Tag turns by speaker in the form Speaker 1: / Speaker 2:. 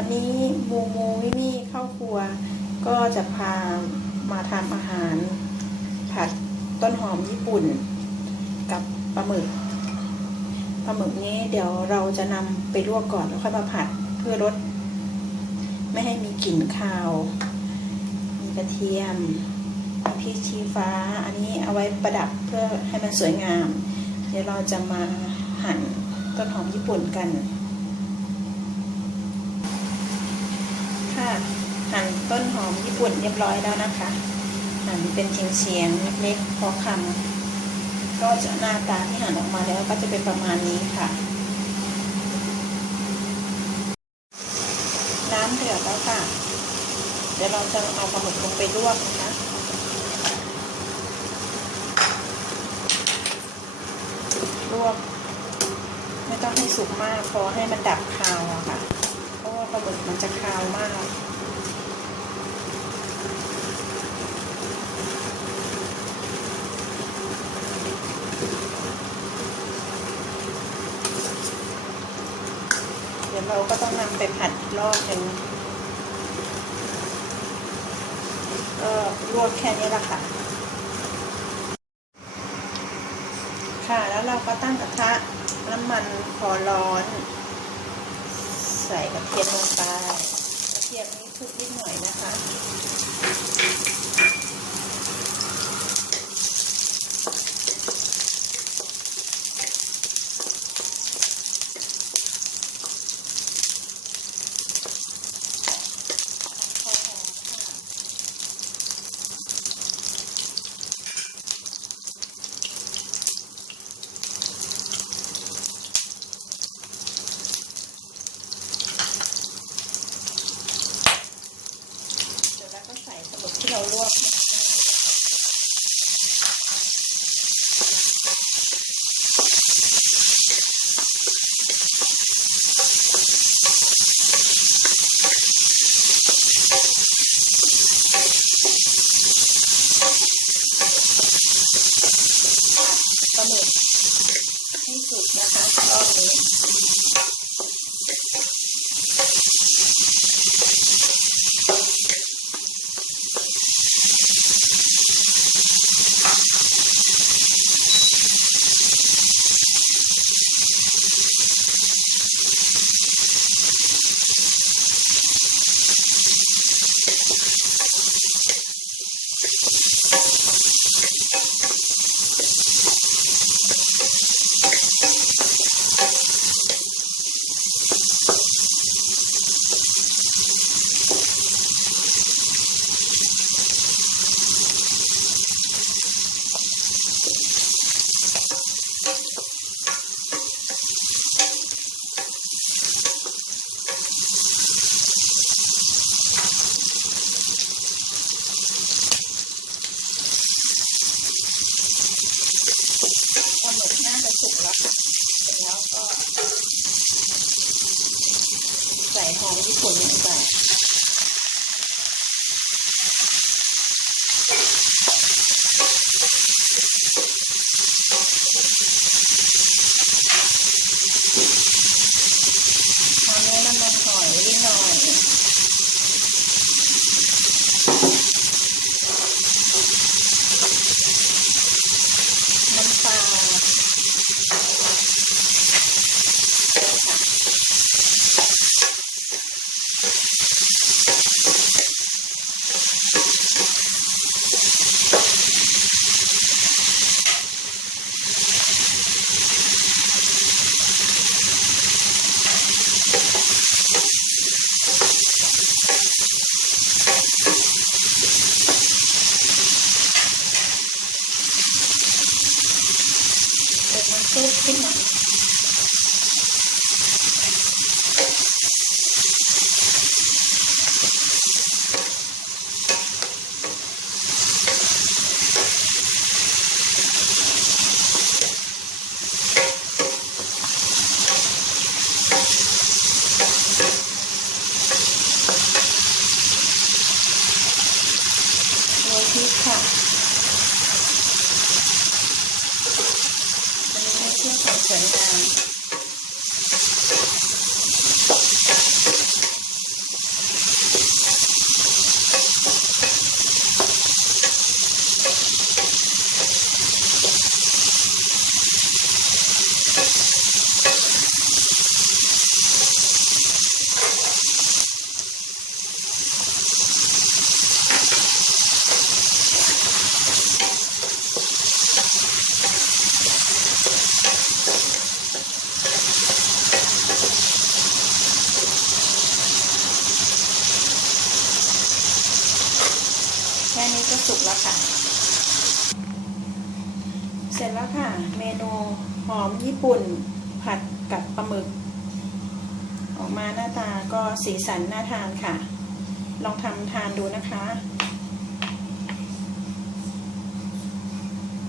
Speaker 1: วันนี้มูมูวิมี่เข้าครัว ก็จะพามาทำอาหาร ผัดต้นหอมญี่ปุ่น กับปลาหมึกปลาหมึกนี้เดี๋ยวเราจะนำไปลวกก่อนแล้วค่อยมาผัดเพื่อลดไม่ให้มีกลิ่นคาว มีกระเทียมมีพริกชี้ฟ้า อันนี้เอาไว้ประดับเพื่อให้มันสวยงาม เดี๋ยวเราจะมาหั่นต้นหอมญี่ปุ่นกัน ค่ะ หั่นต้นหอมญี่ปุ่นเรียบร้อยแล้วนะคะ หั่นเป็นเฉียงๆเล็กๆพอคำก็จะหน้าตาที่หั่นออกมาแล้วก็จะเป็นประมาณนี้ค่ะน้ำเดือดแล้วค่ะ เดี๋ยวเราจะเอาปลาหมึกลงไปลวกนะคะลวก ไม่ต้องให้สุกมากพอให้มันดับคาวอะค่ะาหมึกมันจะคาวมากเดี๋ยวเราก็ต้องนำไปผัดรอบหนึ่งก็ลวกแค่นี้แหละค่ะ ค่ะแล้วเราก็ตั้งกระทะน้ำมันพอร้อน ใส่กระเทียมลงไปกระเทียมนี้ทุบนิดหน่อยนะคะ พอหอมค่ะเดี๋ยวเราก็ใส่ปลาหมึกที่เราลวกนะคะ ปลาหมึกให้สุดนะคะรอบนี้ ปลาหมึกน่าจะสุกแล้วค่ะเสร็จแล้วก็ ใส่ หอมญี่ปุ่นแบบ 都听。了 แกนี้ก็สุกแล้วค่ะ เสร็จแล้วค่ะ เมนูหอมญี่ปุ่นผัดกับปลาหมึก ออกมาหน้าตาก็สีสันน่าทานค่ะ ลองทำทานดูนะคะ